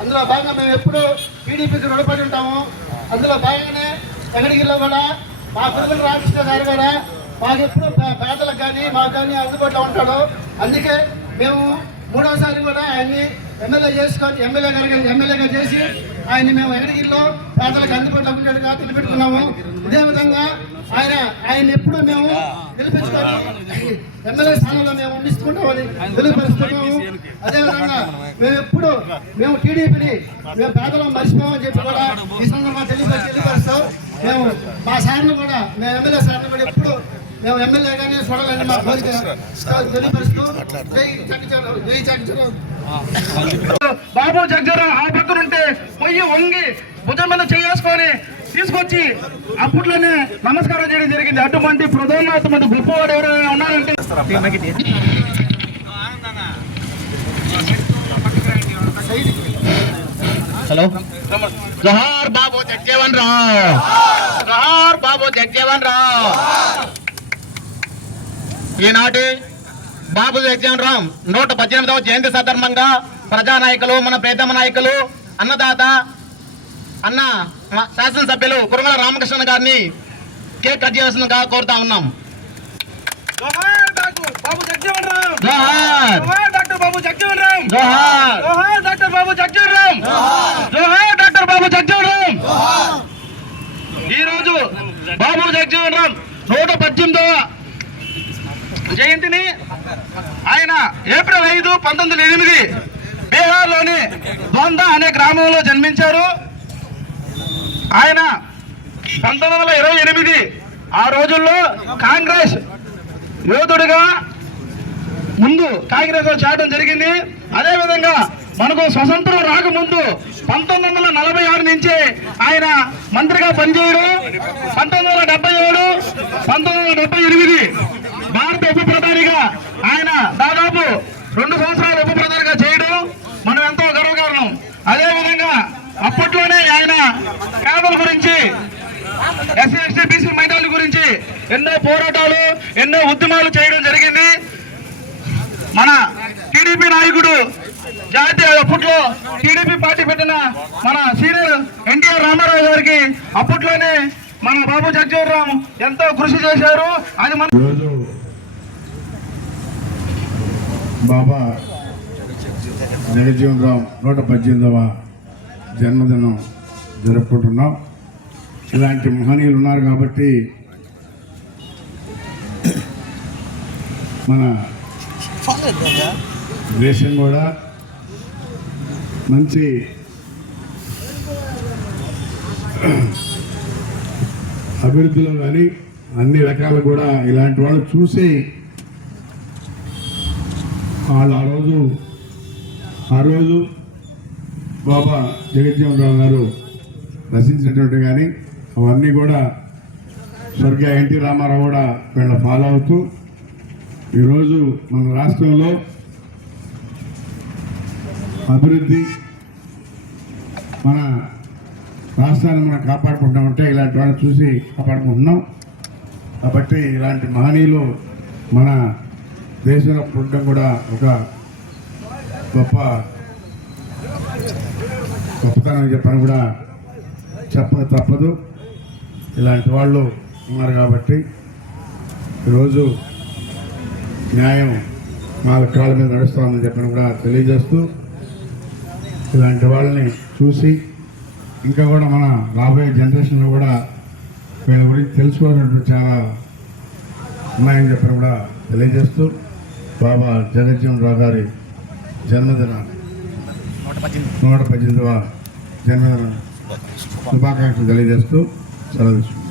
అందులో భాగంగా మేము ఎప్పుడు టీడీపీకి రుణపడి ఉంటాము. అందులో భాగంగానే వెంకటగిరిలో కూడా మా గురుగుల రామకృష్ణ గారు కూడా మాకు ఎప్పుడు పేదలకు కానీ మాకు కానీ అందుబాటులో ఉంటాడు. అందుకే మేము మూడవసారి కూడా ఆయన్ని ఎమ్మెల్యేగా చేసి ఆయన్ని మేము వెంకటగిరిలో పేదలకు అందుబాటులో ఉండేట్టుగా నిలబెట్టుకున్నాము. ఇదే విధంగా ఆయన ఎప్పుడు మేము నిలిపించుకొని ఎమ్మెల్యే స్థానంలో మేము ఉండిస్తుంటామని తెలియపరుస్తున్నాము. అదేవిధంగా మేము టీడీపీని మేము పేదలను మర్చిపోమని చెప్పి కూడా ఈ సందర్భంగా తెలియపరుస్తాం. మేము మా సార్లు కూడా మేము ఎమ్మెల్యే సార్లు కూడా ఎప్పుడు మేము ఎమ్మెల్యేగానే చూడాలని మా కోరిక తెలియపరుస్తూ బాబు జగ్జీవన్ ఆ పక్కనుంటే పొయ్యి వంగి భుజం మీద చేసుకొని తీసుకొచ్చి అప్పట్లోనే నమస్కారం చేయడం జరిగింది. అటువంటి ప్రధానమంత్రి గొప్పవాడు ఎవరైనా ఉన్నారంటే హలో జోహార్ బాబు జగ్జీవన్ రావు, జోహార్ బాబు జగ్జీవన్ రావు. ఈనాటి బాబు జగ్జీవన్ రావు 118వ జయంతి సందర్భంగా ప్రజానాయకులు, మన ప్రీతమ నాయకులు, అన్నదాత అన్న శాసనసభ్యులు కురుగుల రామకృష్ణ గారిని కేక్ కట్ చేయాల్సిందిగా కోరుతా ఉన్నాం. బాబు జగ్జీవన్ రావు, డాక్టర్ బాబు జగ్జీవన్ రావు, డాక్టర్ బాబు జగ్జీవన్ రావు, డాక్టర్ బాబు జగ్జీవన్ రావు. ఈరోజు బాబు జగ్జీవన్ రావు 118వ జయంతిని ఆయన ఏప్రిల్ 5, 1908 బీహార్లోని ద్వంద అనే గ్రామంలో జన్మించారు. ఆయన 1928 ఆ రోజుల్లో కాంగ్రెస్ యోధుడిగా ముందు కాంగ్రెస్ లో చేరడం జరిగింది. అదేవిధంగా మనకు స్వతంత్రం రాకముందు 1946 నుంచి ఆయన మంత్రిగా పనిచేయడం, 1977, 1978 భారత ఉప ప్రధానిగా ఆయన దాదాపు 2 సంవత్సరాలు ఉప ప్రధానిగా చేయడం మనం ఎంతో గర్వకారణం. అదేవిధంగా అప్పట్లోనే ఆయన పేదల గురించి, ఎస్సీ ఎస్టీ బీసీ మైనారిటీల గురించి ఎన్నో పోరాటాలు, ఎన్నో ఉద్యమాలు చేయడం జరిగింది. మన టీడీపీ నాయకుడు జాతీయ అప్పట్లో టీడీపీ పార్టీ పెట్టిన మన సీనియర్ ఎన్టీఆర్ రామారావు గారికి అప్పట్లోనే మన బాబు జగ్జీవన్ రావు ఎంతో కృషి చేశారు. అది మన బాబా జగజ్జీవన్ రావు 118వ జన్మదినం జరుపుకుంటున్నాం. ఇలాంటి మహనీయులు ఉన్నారు కాబట్టి మన దేశం కూడా మంచి అభివృద్ధిలో కానీ అన్ని రకాలు కూడా ఇలాంటి వాళ్ళు చూసి వాళ్ళు ఆ రోజు బాబా జగజ్జీవన్ రావు గారు రచించినటువంటి కానీ అవన్నీ కూడా స్వర్గీయ ఎన్టీ రామారావు కూడా వీళ్ళ ఫాలో అవుతూ ఈరోజు మన రాష్ట్రంలో అభివృద్ధి, మన రాష్ట్రాన్ని మనం కాపాడుకుంటామంటే ఇలాంటి వాళ్ళు చూసి కాపాడుకుంటున్నాం. కాబట్టి ఇలాంటి మహనీయులు మన దేశంలో పుట్టడం కూడా ఒక గొప్పతనం చెప్పని కూడా చెప్పక తప్పదు. ఇలాంటి వాళ్ళు ఉన్నారు కాబట్టి ఈరోజు న్యాయం 4 కాళ్ళ మీద నడుస్తామని చెప్పని కూడా తెలియజేస్తూ, ఇలాంటి వాళ్ళని చూసి ఇంకా కూడా మన రాబోయే జనరేషన్లో కూడా వీళ్ళ గురించి తెలుసుకోవాలంటే చాలా ఉన్నాయని చెప్పని కూడా తెలియజేస్తూ, బాబా జగజ్జీవన్ రావు గారి జన్మదిన 118వ జన్మదిన శుభాకాంక్షలు తెలియజేస్తూ సెలవు తీసుకుంటాం.